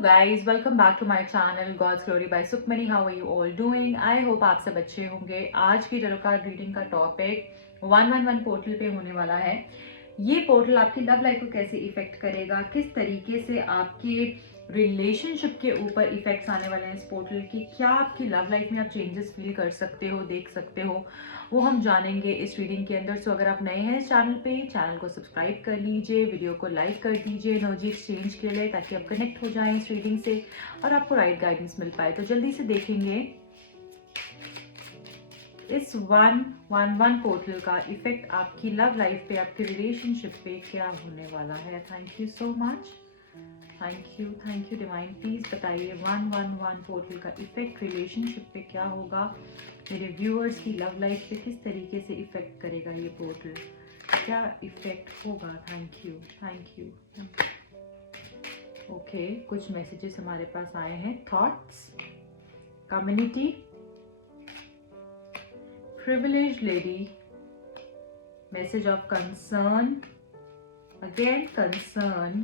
guys, welcome back to my channel God's Glory by Sukmani. How are you all doing? I hope आप सब अच्छे होंगे। आज की टैरो कार्ड रीडिंग का टॉपिक 111 पोर्टल पे होने वाला है। ये पोर्टल आपकी लव लाइफ को कैसे इफेक्ट करेगा, किस तरीके से आपके रिलेशनशिप के ऊपर इफेक्ट्स आने वाले हैं इस पोर्टल की, क्या आपकी लव लाइफ में आप चेंजेस फील कर सकते हो, देख सकते हो, वो हम जानेंगे इस रीडिंग के अंदर। सो अगर आप नए हैं इस चैनल पे, चैनल को सब्सक्राइब कर लीजिए, वीडियो को लाइक कर दीजिए एनर्जी एक्सचेंज के लिए, ताकि आप कनेक्ट हो जाएं इस रीडिंग से और आपको राइट गाइडेंस मिल पाए। तो जल्दी से देखेंगे इस 111 पोर्टल का इफेक्ट आपकी लव लाइफ पे, आपके रिलेशनशिप पे क्या होने वाला है। Thank you so much, thank you divine. Please बताइए 111 पोर्टल का इफेक्ट रिलेशनशिप पे क्या होगा, मेरे व्यूअर्स की लव लाइफ पे किस तरीके से इफेक्ट करेगा ये पोर्टल, क्या इफेक्ट होगा। Thank you. ओके, कुछ मैसेजेस हमारे पास आए हैं। Thoughts, community, privileged lady, message of concern, again concern,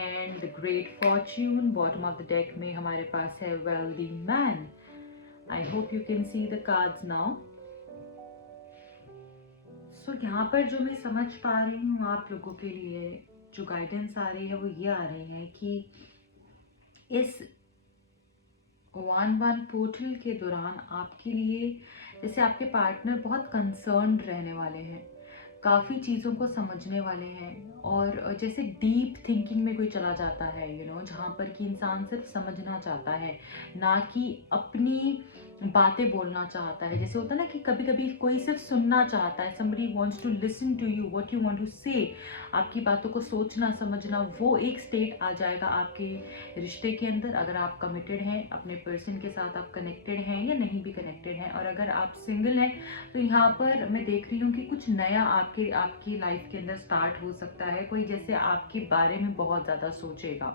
and the great fortune. Bottom of the deck में हमारे पास है wealthy man. I hope you can see the cards now. So यहाँ पर जो मैं समझ पा रही हूँ आप लोगों के लिए जो गाइडेंस आ रही है वो ये आ रही है कि इस 111 पोर्टल के दौरान आपके लिए जैसे आपके पार्टनर बहुत कंसर्न्ड रहने वाले हैं, काफ़ी चीज़ों को समझने वाले हैं, और जैसे डीप थिंकिंग में कोई चला जाता है जहाँ पर कि इंसान सिर्फ समझना चाहता है, ना कि अपनी बातें बोलना चाहता है। जैसे होता है ना कि कभी कभी कोई सिर्फ सुनना चाहता है, somebody wants to listen to you, what you want to say, आपकी बातों को सोचना समझना, वो एक स्टेट आ जाएगा आपके रिश्ते के अंदर। अगर आप कमिटेड हैं, अपने पर्सन के साथ आप कनेक्टेड हैं या नहीं भी कनेक्टेड हैं, और अगर आप सिंगल हैं तो यहाँ पर मैं देख रही हूँ कि कुछ नया आपकी लाइफ के अंदर स्टार्ट हो सकता है। कोई जैसे आपके बारे में बहुत ज़्यादा सोचेगा,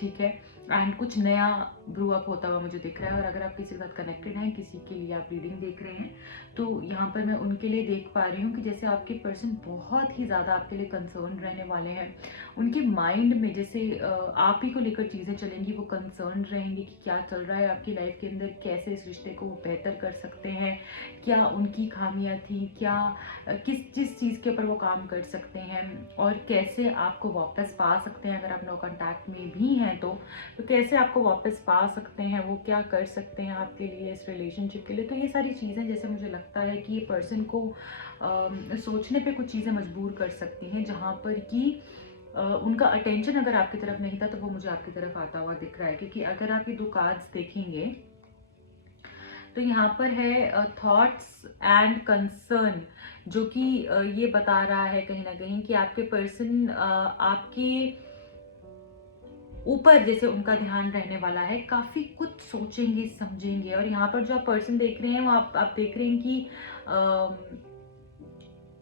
ठीक है, एंड कुछ नया ब्रू अप होता हुआ मुझे दिख रहा है। और अगर आप किसी के साथ कनेक्टेड हैं, किसी के लिए आप रीडिंग देख रहे हैं, तो यहाँ पर मैं उनके लिए देख पा रही हूँ कि जैसे आपके पर्सन बहुत ही ज़्यादा आपके लिए कंसर्न रहने वाले हैं। उनके माइंड में जैसे आप ही को लेकर चीज़ें चलेंगी, वो कंसर्न रहेंगे कि क्या चल रहा है आपकी लाइफ के अंदर, कैसे इस रिश्ते को वो बेहतर कर सकते हैं, क्या उनकी खामियां थी, क्या किस चीज़ के ऊपर वो काम कर सकते हैं, और कैसे आपको वापस पा सकते हैं। अगर आप नो कॉन्टैक्ट में भी हैं तो कैसे आपको वापस पा सकते हैं, वो क्या कर सकते हैं आपके लिए इस रिलेशनशिप के लिए। तो ये सारी चीज़ें जैसे मुझे लगता है कि ये पर्सन को सोचने पे कुछ चीज़ें मजबूर कर सकती हैं, जहाँ पर कि उनका अटेंशन अगर आपकी तरफ नहीं था तो वो मुझे आपकी तरफ आता हुआ दिख रहा है। क्योंकि अगर आप ये दो कार्ड्स देखेंगे तो यहाँ पर है थॉट्स एंड कंसर्न, जो कि ये बता रहा है कहीं ना कहीं कि आपके पर्सन आपके ऊपर जैसे उनका ध्यान रहने वाला है, काफी कुछ सोचेंगे समझेंगे। और यहाँ पर जो आप पर्सन देख रहे हैं वो आप देख रहे हैं कि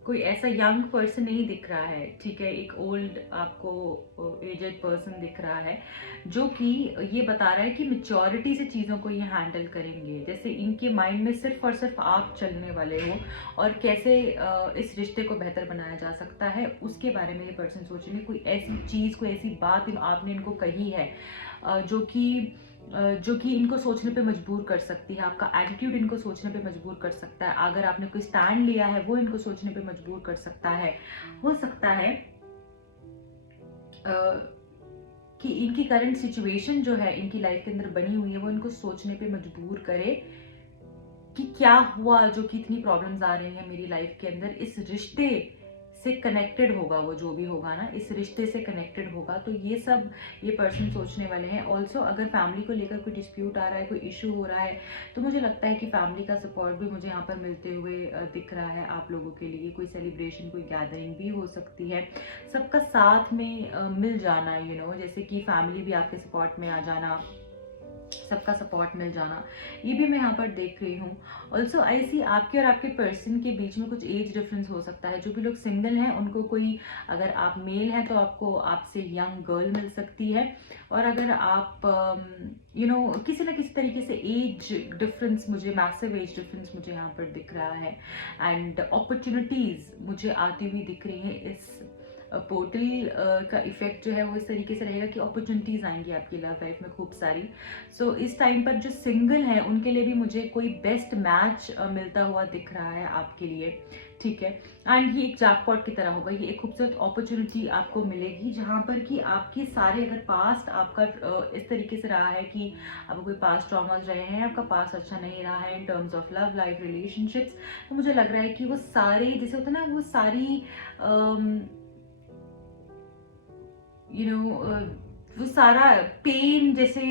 कोई ऐसा यंग पर्सन नहीं दिख रहा है, ठीक है, एक ओल्ड आपको एजेड पर्सन दिख रहा है, जो कि ये बता रहा है कि मेच्योरिटी से चीज़ों को ये हैंडल करेंगे। जैसे इनके माइंड में सिर्फ और सिर्फ आप चलने वाले हो, और कैसे इस रिश्ते को बेहतर बनाया जा सकता है उसके बारे में ये पर्सन सोचेंगे। कोई ऐसी चीज़, कोई ऐसी बात आपने इनको कही है जो कि इनको सोचने पे मजबूर कर सकती है, आपका एटीट्यूड इनको सोचने पे मजबूर कर सकता है, अगर आपने कोई स्टैंड लिया है वो इनको सोचने पे मजबूर कर सकता है। हो सकता है कि इनकी करंट सिचुएशन जो है इनकी लाइफ के अंदर बनी हुई है वो इनको सोचने पे मजबूर करे कि क्या हुआ जो कि इतनी प्रॉब्लम्स आ रही हैं मेरी लाइफ के अंदर। इस रिश्ते से कनेक्टेड होगा वो, जो भी होगा ना, इस रिश्ते से कनेक्टेड होगा। तो ये सब ये पर्सन सोचने वाले हैं। ऑल्सो अगर फैमिली को लेकर कोई डिस्प्यूट आ रहा है, कोई इशू हो रहा है, तो मुझे लगता है कि फैमिली का सपोर्ट भी मुझे यहाँ पर मिलते हुए दिख रहा है आप लोगों के लिए। कोई सेलिब्रेशन, कोई गैदरिंग भी हो सकती है, सबका साथ में मिल जाना, जैसे कि फैमिली भी आपके सपोर्ट में आ जाना, सबका सपोर्ट मिल जाना, ये भी मैं यहाँ पर देख रही हूँ। ऑल्सो आई सी आपके और आपके पर्सन के बीच में कुछ एज डिफरेंस हो सकता है। जो भी लोग सिंगल हैं उनको कोई, अगर आप मेल हैं तो आपको आपसे यंग गर्ल मिल सकती है, और अगर आप किसी ना किसी तरीके से एज डिफरेंस, मुझे मैसिव एज डिफरेंस मुझे यहाँ पर दिख रहा है, एंड अपॉर्चुनिटीज मुझे आती हुई दिख रही है इस पोर्टल का इफेक्ट जो है वो इस तरीके से रहेगा कि अपॉर्चुनिटीज आएंगी आपकी लव लाइफ में खूब सारी। सो इस टाइम पर जो सिंगल हैं उनके लिए भी मुझे कोई बेस्ट मैच मिलता हुआ दिख रहा है आपके लिए, ठीक है। एंड ये एक जैकपॉट की तरह होगा, ये एक खूबसूरत अपॉर्चुनिटी आपको मिलेगी जहां पर कि आपके सारे, अगर पास्ट आपका इस तरीके से रहा है कि आपको कोई पास्ट ट्रॉमास रहे हैं, आपका पास्ट अच्छा नहीं रहा है in terms of love life relationships, तो मुझे लग रहा है कि वो सारे, जैसे होता है ना, वो सारी वो सारा पेन जैसे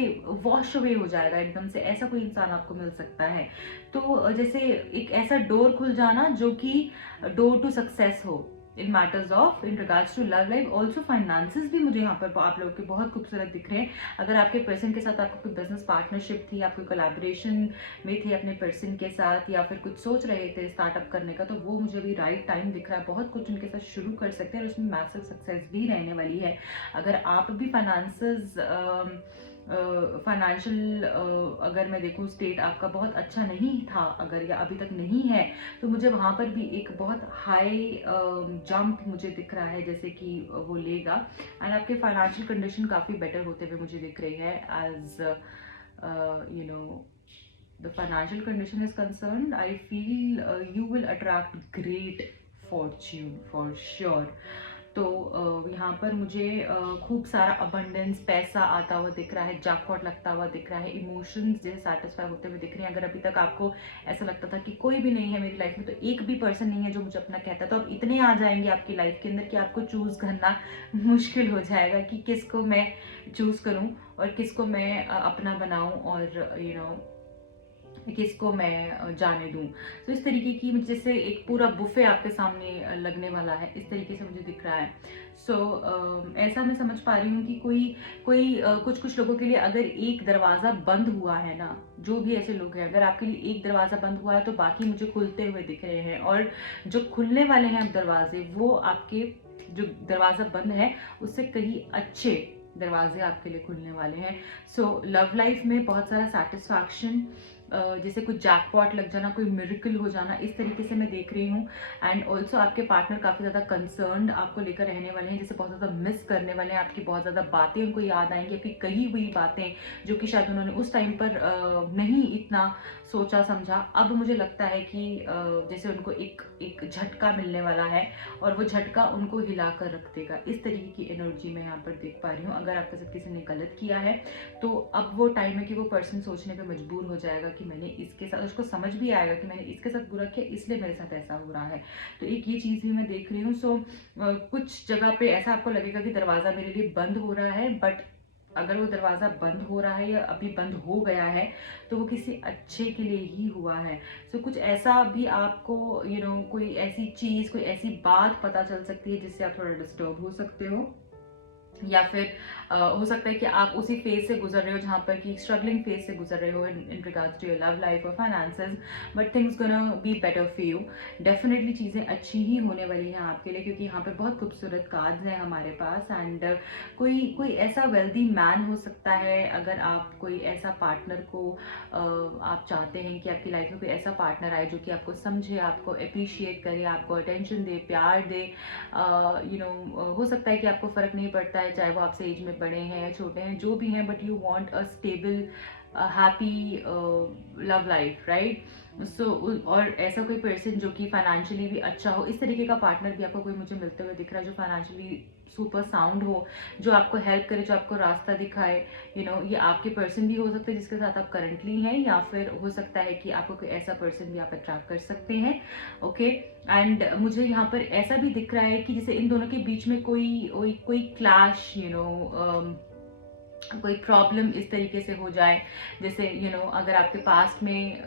वॉश अवे हो जाएगा एकदम से, ऐसा कोई इंसान आपको मिल सकता है। तो जैसे एक ऐसा डोर खुल जाना जो कि डोर टू सक्सेस हो in matters of, in regards to love life. Also finances भी मुझे यहाँ पर आप लोगों के बहुत खूबसूरत दिख रहे हैं। अगर आपके पर्सन के साथ आपको कोई बिजनेस पार्टनरशिप थी, आपकी कोलैबोरेशन में थी अपने पर्सन के साथ, या फिर कुछ सोच रहे थे स्टार्टअप करने का, तो वो मुझे भी राइट टाइम दिख रहा है। बहुत कुछ उनके साथ शुरू कर सकते हैं और उसमें मैसिव सक्सेस भी रहने वाली है। अगर आप भी फाइनेंशियल अगर मैं देखूं स्टेट आपका बहुत अच्छा नहीं था अगर, या अभी तक नहीं है, तो मुझे वहां पर भी एक बहुत हाई जंप मुझे दिख रहा है जैसे कि वो लेगा। एंड आपके फाइनेंशियल कंडीशन काफ़ी बेटर होते हुए मुझे दिख रही है। As you know the financial condition is concern, I feel you will attract great fortune for sure। तो यहाँ पर मुझे खूब सारा अबंडेंस, पैसा आता हुआ दिख रहा है, जैकपॉट लगता हुआ दिख रहा है, इमोशंस जैसे सेटिस्फाई होते हुए दिख रहे हैं। अगर अभी तक आपको ऐसा लगता था कि कोई भी नहीं है मेरी लाइफ में, तो एक भी पर्सन नहीं है जो मुझे अपना कहता है, तो अब इतने आ जाएंगे आपकी लाइफ के अंदर कि आपको चूज करना मुश्किल हो जाएगा कि किसको मैं चूज करूँ और किसको मैं अपना बनाऊँ, और किसको मैं जाने दूं। तो इस तरीके की मुझे जैसे एक पूरा बुफे आपके सामने लगने वाला है, इस तरीके से मुझे दिख रहा है। सो ऐसा मैं समझ पा रही हूँ कि कुछ लोगों के लिए अगर एक दरवाजा बंद हुआ है ना, जो भी ऐसे लोग हैं, अगर आपके लिए एक दरवाजा बंद हुआ है तो बाकी मुझे खुलते हुए दिख रहे हैं, और जो खुलने वाले हैं अब दरवाजे, वो आपके जो दरवाजा बंद है उससे कहीं अच्छे दरवाजे आपके लिए खुलने वाले हैं। सो लव लाइफ में बहुत सारा सेटिस्फैक्शन, जैसे कुछ जैकपॉट लग जाना, कोई मिरेकल हो जाना, इस तरीके से मैं देख रही हूँ। एंड ऑल्सो आपके पार्टनर काफ़ी ज़्यादा कंसर्न्ड आपको लेकर रहने वाले हैं, जैसे बहुत ज़्यादा मिस करने वाले हैं, आपकी बहुत ज़्यादा बातें उनको याद आएंगी, आपकी कही हुई बातें जो कि शायद उन्होंने उस टाइम पर नहीं इतना सोचा समझा। अब मुझे लगता है कि जैसे उनको एक एक झटका मिलने वाला है और वो झटका उनको हिला कर रख देगा, इस तरीके की एनर्जी मैं यहाँ पर देख पा रही हूँ। अगर आपके साथ किसी ने गलत किया है तो अब वो टाइम है कि वो पर्सन सोचने पे मजबूर हो जाएगा कि मैंने इसके साथ, उसको समझ भी आएगा कि मैंने इसके साथ बुरा किया इसलिए मेरे साथ ऐसा हो रहा है। तो एक ये चीज़ भी मैं देख रही हूँ। सो कुछ जगह पे ऐसा आपको लगेगा कि दरवाज़ा मेरे लिए बंद हो रहा है, बट अगर वो दरवाज़ा बंद हो रहा है या अभी बंद हो गया है तो वो किसी अच्छे के लिए ही हुआ है। सो कुछ ऐसा भी आपको कोई ऐसी चीज़, कोई ऐसी बात पता चल सकती है जिससे आप थोड़ा डिस्टर्ब हो सकते हो, या फिर हो सकता है कि आप उसी फेज से गुजर रहे हो जहाँ पर कि स्ट्रगलिंग फेज से गुजर रहे हो in regards to your love life और finances, but things gonna be better for you. Definitely चीज़ें अच्छी ही होने वाली हैं आपके लिए, क्योंकि यहाँ पर बहुत खूबसूरत कार्ड्स हैं हमारे पास। एंड कोई ऐसा वेल्दी मैन हो सकता है, अगर आप कोई ऐसा पार्टनर को आप चाहते हैं कि आपकी लाइफ में कोई ऐसा पार्टनर आए जो कि आपको समझे, आपको अप्रिशिएट करे, आपको अटेंशन दे, प्यार दे। हो सकता है कि आपको फ़र्क नहीं पड़ता है चाहे वो आपसे एज में बड़े हैं या छोटे हैं, जो भी हैं, but you want a stable happy love life, right. So और ऐसा कोई पर्सन जो कि फाइनेंशियली भी अच्छा हो, इस तरीके का पार्टनर भी आपको कोई मुझे मिलते हुए दिख रहा है, जो फाइनेंशियली सुपर साउंड हो, जो आपको हेल्प करे, जो आपको रास्ता दिखाए। ये आपके पर्सन भी हो सकते हैं जिसके साथ आप करंटली हैं, या फिर हो सकता है कि आपको कोई ऐसा पर्सन भी आप अट्रैक्ट कर सकते हैं। ओके। एंड मुझे यहाँ पर ऐसा भी दिख रहा है कि जैसे इन दोनों के बीच में कोई क्लैश, कोई प्रॉब्लम इस तरीके से हो जाए, जैसे अगर आपके पास्ट में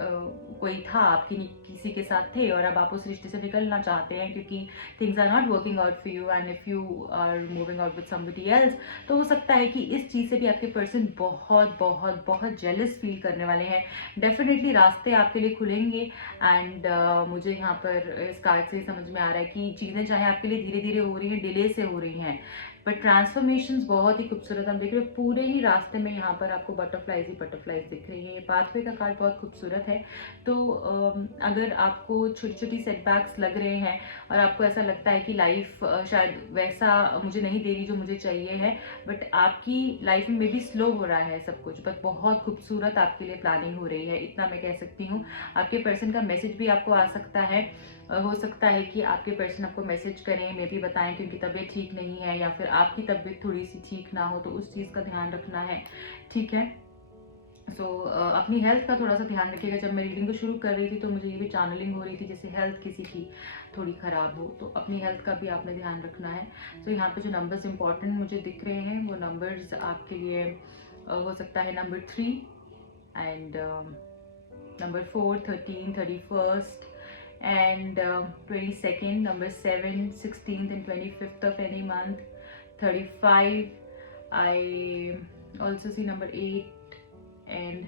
कोई था, आपकी किसी के साथ थे और अब आप उस रिश्ते से निकलना चाहते हैं क्योंकि things are not working out for you, and if you are moving out with somebody else, तो हो सकता है कि इस चीज़ से भी आपके पर्सन बहुत बहुत बहुत जेलस फील करने वाले हैं। डेफिनेटली रास्ते आपके लिए खुलेंगे। एंड मुझे यहाँ पर इस कार्ड से समझ में आ रहा है कि चीज़ें चाहे आपके लिए धीरे धीरे हो रही हैं, डिले से हो रही हैं, बट ट्रांसफॉर्मेशंस बहुत ही खूबसूरत हम देख रहे हैं। पूरे ही रास्ते में यहाँ पर आपको बटरफ्लाइज ही बटरफ्लाइज दिख रही है। ये पाथवे का कार्ड बहुत खूबसूरत है। तो अगर आपको छोटी छोटी सेटबैक्स लग रहे हैं और आपको ऐसा लगता है कि लाइफ शायद वैसा मुझे नहीं दे रही जो मुझे चाहिए है, बट आपकी लाइफ में भी स्लो हो रहा है सब कुछ, बट बहुत खूबसूरत आपके लिए प्लानिंग हो रही है, इतना मैं कह सकती हूँ। आपके पर्सन का मैसेज भी आपको आ सकता है। हो सकता है कि आपके पर्सन आपको मैसेज करें, मे भी बताएं कि उनकी तबीयत ठीक नहीं है, या फिर आपकी तबीयत थोड़ी सी ठीक ना हो, तो उस चीज़ का ध्यान रखना है। ठीक है। सो अपनी हेल्थ का थोड़ा सा ध्यान रखिएगा। जब मैं रीडिंग को शुरू कर रही थी तो मुझे ये भी चैनलिंग हो रही थी जैसे हेल्थ किसी की थोड़ी ख़राब हो, तो अपनी हेल्थ का भी आपने ध्यान रखना है। तो यहाँ पे जो नंबर्स इंपॉर्टेंट मुझे दिख रहे हैं वो नंबर्स आपके लिए हो सकता है number 3 and number 4, 13, 31st and 22nd, number 7, 16th and 25th of any month, 35. I also see number 8 and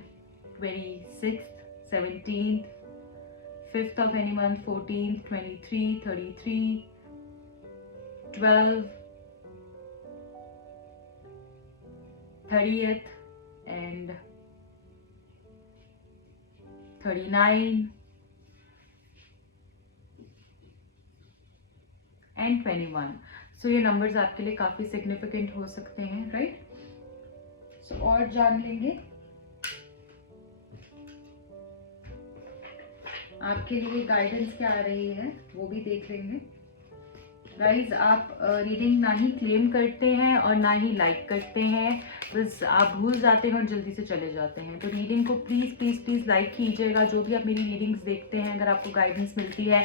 26th, 17th, 5th of any month, 14th, 23, 33, 12, 30th and 39 and 21। सो ये नंबर्स आपके लिए काफ़ी सिग्निफिकेंट हो सकते हैं, राइट। सो और जान लेंगे आपके लिए गाइडेंस क्या आ रही है, वो भी देख लेंगे। गाइज, आप रीडिंग ना ही क्लेम करते हैं और ना ही लाइक करते हैं, बस आप भूल जाते हैं और जल्दी से चले जाते हैं। तो रीडिंग को प्लीज़ प्लीज़ प्लीज़ लाइक कीजिएगा। जो भी आप मेरी रीडिंग्स देखते हैं, अगर आपको गाइडेंस मिलती है,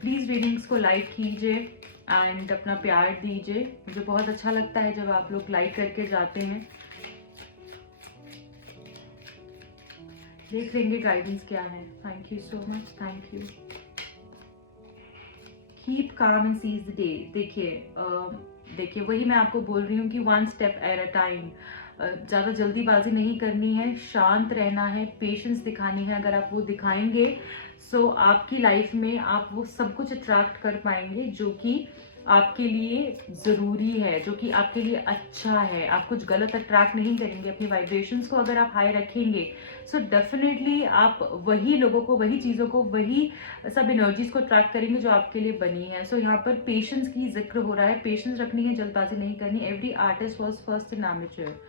प्लीज़ रीडिंग्स को लाइक कीजिए एंड अपना प्यार दीजिए। मुझे बहुत अच्छा लगता है जब आप लोग लाइक करके जाते हैं। देख लेंगे गाइडेंस क्या है। Thank you so much, thank you. Keep calm and seize the day. देखिए वही मैं आपको बोल रही हूँ कि one step at a time. ज़्यादा जल्दीबाजी नहीं करनी है, शांत रहना है, पेशेंस दिखानी है। अगर आप वो दिखाएंगे सो आपकी लाइफ में आप वो सब कुछ अट्रैक्ट कर पाएंगे जो कि आपके लिए ज़रूरी है, जो कि आपके लिए अच्छा है। आप कुछ गलत अट्रैक्ट नहीं करेंगे। अपनी वाइब्रेशंस को अगर आप हाई रखेंगे सो डेफिनेटली आप वही लोगों को, वही चीज़ों को, वही सब एनर्जीज को अट्रैक्ट करेंगे जो आपके लिए बनी है। सो यहाँ पर पेशेंस की जिक्र हो रहा है। पेशेंस रखनी है, जल्दबाजी नहीं करनी। Every artist was first in amateur.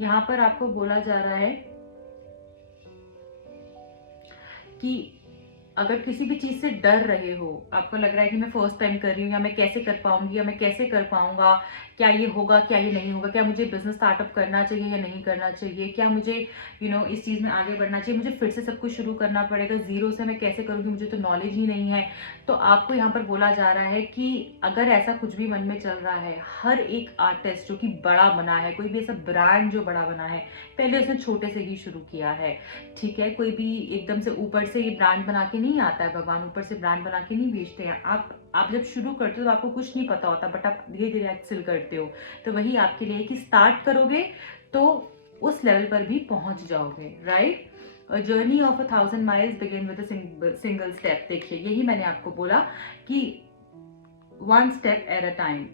यहाँ पर आपको बोला जा रहा है कि अगर किसी भी चीज से डर रहे हो, आपको लग रहा है कि मैं फर्स्ट टाइम कर रही हूँ, या मैं कैसे कर पाऊंगी, या मैं कैसे कर पाऊंगा, क्या ये होगा, क्या ये नहीं होगा, क्या मुझे बिजनेस स्टार्टअप करना चाहिए या नहीं करना चाहिए, क्या मुझे इस चीज में आगे बढ़ना चाहिए, मुझे फिर से सब कुछ शुरू करना पड़ेगा, जीरो से मैं कैसे करूंगी, मुझे तो नॉलेज ही नहीं है। तो आपको यहाँ पर बोला जा रहा है कि अगर ऐसा कुछ भी मन में चल रहा है, हर एक आर्टिस्ट जो कि बड़ा बना है, कोई भी ऐसा ब्रांड जो बड़ा बना है, पहले उसने छोटे से ही शुरू किया है। ठीक है, कोई भी एकदम से ऊपर से ये ब्रांड बना के नहीं आता है। भगवान ऊपर से ब्रांड बना के नहीं भेजते हैं। आप जब शुरू करते हो तो आपको कुछ नहीं पता होता, बट आप धीरे धीरे एक्सेल करते हो। तो वही आपके लिए कि स्टार्ट करोगे तो उस लेवल पर भी पहुंच जाओगे, right. Journey of 1000 miles begin with single step. देखिए यही मैंने आपको बोला कि one step at a time.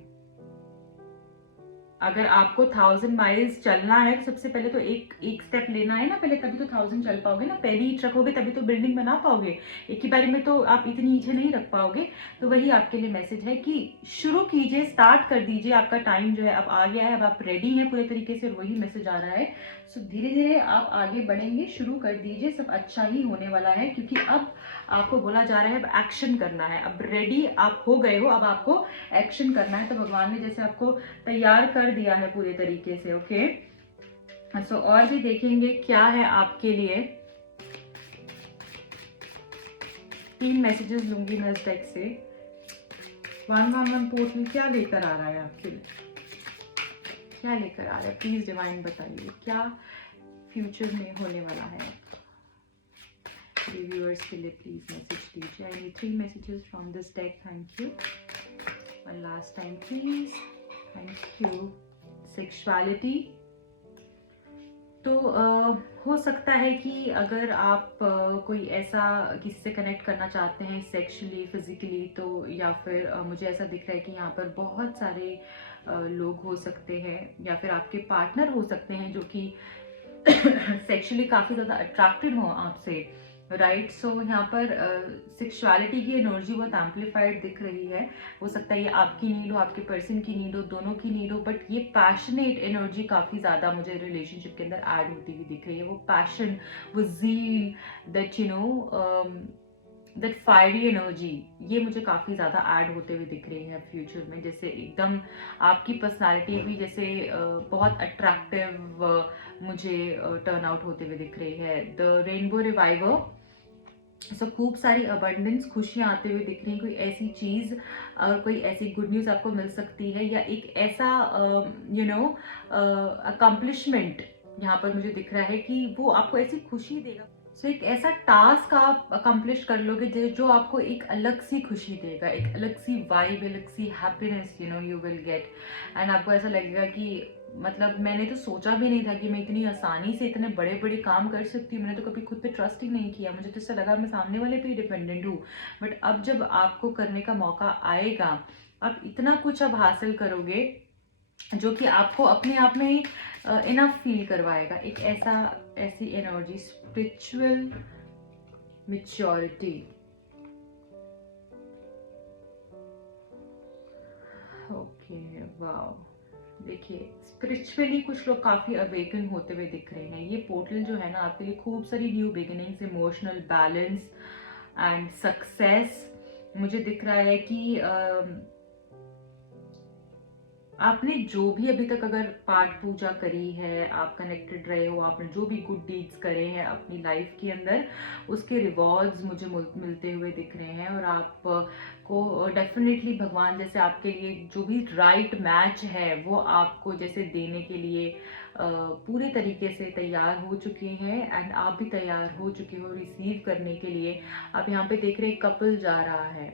अगर आपको 1000 माइल्स चलना है तो सबसे पहले तो एक स्टेप लेना है ना, पहले तभी तो 1000 चल पाओगे ना। पहली ईंट रखोगे तभी तो बिल्डिंग बना पाओगे। एक ही बारे में तो आप इतनी ईंटें नहीं रख पाओगे। तो वही आपके लिए मैसेज है कि शुरू कीजिए, स्टार्ट कर दीजिए। आपका टाइम जो है अब आ गया है, अब आप रेडी हैं पूरे तरीके से, वही मैसेज आ रहा है। सो धीरे धीरे आप आगे बढ़ेंगे, शुरू कर दीजिए, सब अच्छा ही होने वाला है। क्योंकि अब आपको बोला जा रहा है अब एक्शन करना है। अब रेडी आप हो गए हो, अब आपको एक्शन करना है। तो भगवान ने जैसे आपको तैयार कर दिया है पूरे तरीके से। ओके, सो और भी देखेंगे क्या है आपके लिए। 3 मैसेजेस लूंगी मैं इस डेक से। 111 पोर्टल क्या लेकर आ रहा है आपके लिए, क्या लेकर आ रहा है, प्लीज डिवाइन बताइए क्या फ्यूचर में होने वाला है। व्यूअर्स के लिए प्लीज मैसेज दीजिए। I need 3 messages from this deck. Thank you. One last time please. Thank you. Sexuality, तो हो सकता है कि अगर आप कोई ऐसा किसी से कनेक्ट करना चाहते हैं सेक्सुअली, फिजिकली, तो या फिर मुझे ऐसा दिख रहा है कि यहाँ पर बहुत सारे लोग हो सकते हैं, या फिर आपके पार्टनर हो सकते हैं जो कि सेक्सुअली काफ़ी ज़्यादा अट्रैक्टेड हो आपसे, राइट। सो यहाँ पर सेक्सुअलिटी की एनर्जी बहुत एम्पलीफाइड दिख रही है। हो सकता है ये आपकी नीड हो, आपके पर्सन की नीड हो, दोनों की नीड हो, बट ये पैशनेट एनर्जी काफ़ी ज़्यादा मुझे रिलेशनशिप के अंदर ऐड होती हुई दिख रही है। वो पैशन, वो zeal, that that fiery energy, ये मुझे काफ़ी ज़्यादा ऐड होते हुए दिख रही है फ्यूचर में। जैसे एकदम आपकी पर्सनालिटी भी जैसे बहुत अट्रैक्टिव मुझे टर्न आउट होते हुए दिख रही है। द रेनबो रिवाइवर, सो खूब सारी अबंडेंस, खुशियाँ आते हुए दिख रही हैं। कोई ऐसी चीज़, कोई ऐसी गुड न्यूज़ आपको मिल सकती है, या एक ऐसा अकम्पलिशमेंट यहाँ पर मुझे दिख रहा है कि वो आपको ऐसी खुशी देगा। सो एक ऐसा टास्क आप अकम्प्लिश कर लोगे जो आपको एक अलग सी खुशी देगा, एक अलग सी वाइब, अलग सी happiness you will get. And आपको ऐसा लगेगा कि मतलब मैंने तो सोचा भी नहीं था कि मैं इतनी आसानी से इतने बड़े बड़े काम कर सकती हूँ। मैंने तो कभी खुद पे ट्रस्ट ही नहीं किया, मुझे तो ऐसा लगा मैं सामने वाले पे ही डिपेंडेंट हूँ। बट अब जब आपको करने का मौका आएगा, आप इतना कुछ अब हासिल करोगे जो कि आपको अपने आप में ही इनफ फील करवाएगा। एक ऐसी energy, spiritual maturity. Okay, wow. देखिए, स्पिरिचुअली कुछ लोग काफी अवेकन होते हुए दिख रहे हैं। ये पोर्टल जो है ना आपके लिए खूब सारी new beginnings, emotional balance and success मुझे दिख रहा है कि आपने जो भी अभी तक अगर पाठ पूजा करी है, आप कनेक्टेड रहे हो, आपने जो भी गुड डीड्स करे हैं अपनी लाइफ के अंदर, उसके रिवॉर्ड्स मुझे मिलते हुए दिख रहे हैं। और आप को डेफिनेटली भगवान जैसे आपके लिए जो भी राइट मैच है वो आपको जैसे देने के लिए पूरे तरीके से तैयार हो चुके हैं। एंड आप भी तैयार हो चुके हो रिसीव करने के लिए। आप यहाँ पे देख रहे हैं कपल जा रहा है,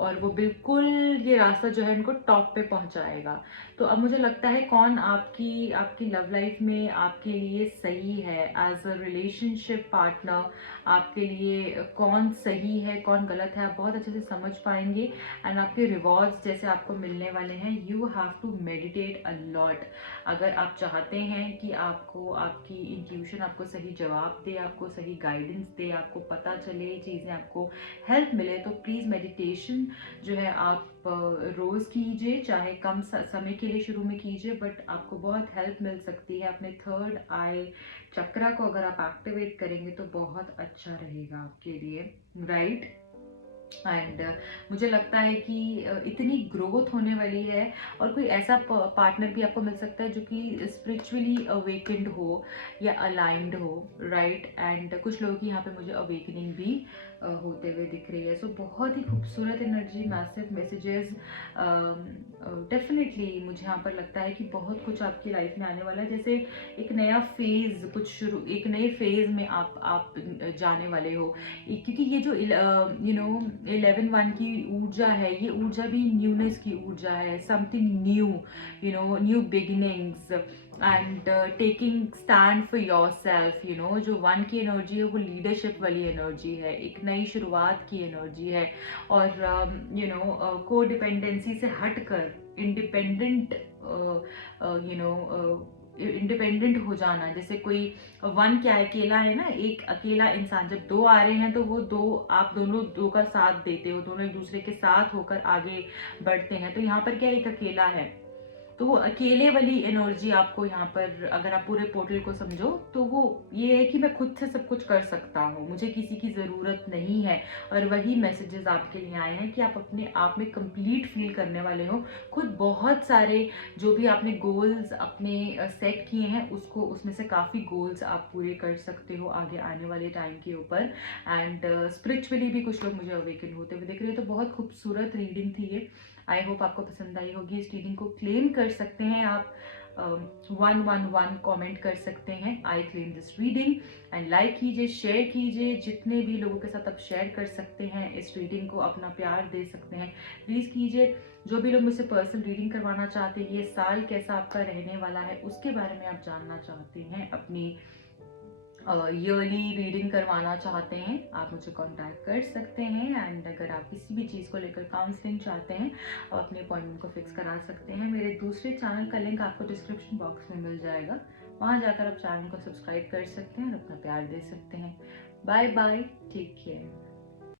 और वो बिल्कुल ये रास्ता जो है इनको टॉप पे पहुंचाएगा। तो अब मुझे लगता है कौन आपकी आपकी लव लाइफ में आपके लिए सही है एज अ रिलेशनशिप पार्टनर, आपके लिए कौन सही है कौन गलत है, आप बहुत अच्छे से समझ पाएंगे। एंड आपके रिवॉर्ड्स जैसे आपको मिलने वाले हैं, you have to meditate a lot. अगर आप चाहते हैं कि आपको आपकी इंट्यूशन आपको सही जवाब दे, आपको सही गाइडेंस दे, आपको पता चले चीज़ें, आपको हेल्प मिले, तो प्लीज़ मेडिटेशन जो है आप रोज कीजिए, चाहे कम समय के लिए शुरू में कीजिए, बट आपको बहुत हेल्प मिल सकती है। अपने थर्ड आई चक्रा को अगर आप एक्टिवेट करेंगे तो बहुत अच्छा रहेगा आपके लिए, राइट। एंड मुझे लगता है कि इतनी ग्रोथ होने वाली है, और कोई ऐसा पार्टनर भी आपको मिल सकता है जो कि स्पिरिचुअली अवेकेंड हो या अलाइंड हो, राइट। एंड कुछ लोगों की यहाँ पे मुझे अवेकनिंग भी होते हुए दिख रही है। सो बहुत ही खूबसूरत एनर्जी, मैसिव मैसेजेस। डेफिनेटली मुझे यहाँ पर लगता है कि बहुत कुछ आपकी लाइफ में आने वाला है। जैसे एक नया फेज, कुछ शुरू, एक नए फेज में आप जाने वाले हो। क्योंकि ये जो 11-1 की ऊर्जा है, ये ऊर्जा भी न्यूनेस की ऊर्जा है, something new, new beginnings and taking stand for your self. जो 1 की एनर्जी है वो लीडरशिप वाली एनर्जी है, एक नई शुरुआत की एनर्जी है। और को डिपेंडेंसी से हटकर इंडिपेंडेंट इंडिपेंडेंट हो जाना। जैसे कोई 1 क्या है, अकेला है ना, एक अकेला इंसान, जब 2 आ रहे हैं तो वो आप दोनों 2 का साथ देते हो, दोनों एक दूसरे के साथ होकर आगे बढ़ते हैं। तो यहाँ पर क्या, एक अकेला है, तो वो अकेले वाली एनर्जी आपको यहाँ पर, अगर आप पूरे पोर्टल को समझो तो वो ये है कि मैं खुद से सब कुछ कर सकता हूँ, मुझे किसी की ज़रूरत नहीं है। और वही मैसेजेस आपके लिए आए हैं कि आप अपने आप में कंप्लीट फील करने वाले हो खुद। बहुत सारे जो भी आपने गोल्स अपने सेट किए हैं, उसमें से काफ़ी गोल्स आप पूरे कर सकते हो आगे आने वाले टाइम के ऊपर। एंड स्पिरिचुअली भी कुछ लोग मुझे अवेकन होते हुए दिख रहे हैं। तो बहुत खूबसूरत रीडिंग थी ये। आई होप आपको पसंद आई होगी। इस रीडिंग को क्लेम कर सकते हैं आप 111 कमेंट कर सकते हैं, I claim this reading. And like कीजिए, शेयर कीजिए, जितने भी लोगों के साथ आप शेयर कर सकते हैं इस रीडिंग को, अपना प्यार दे सकते हैं प्लीज़ कीजिए। जो भी लोग मुझसे पर्सनल रीडिंग करवाना चाहते हैं, ये साल कैसा आपका रहने वाला है उसके बारे में आप जानना चाहते हैं, अपनी ईयरली रीडिंग करवाना चाहते हैं, आप मुझे कांटेक्ट कर सकते हैं। एंड अगर आप किसी भी चीज़ को लेकर काउंसलिंग चाहते हैं, आप अपने अपॉइंटमेंट को फिक्स करा सकते हैं। मेरे दूसरे चैनल का लिंक आपको डिस्क्रिप्शन बॉक्स में मिल जाएगा, वहाँ जाकर आप चैनल को सब्सक्राइब कर सकते हैं और अपना प्यार दे सकते हैं। Bye bye, take care.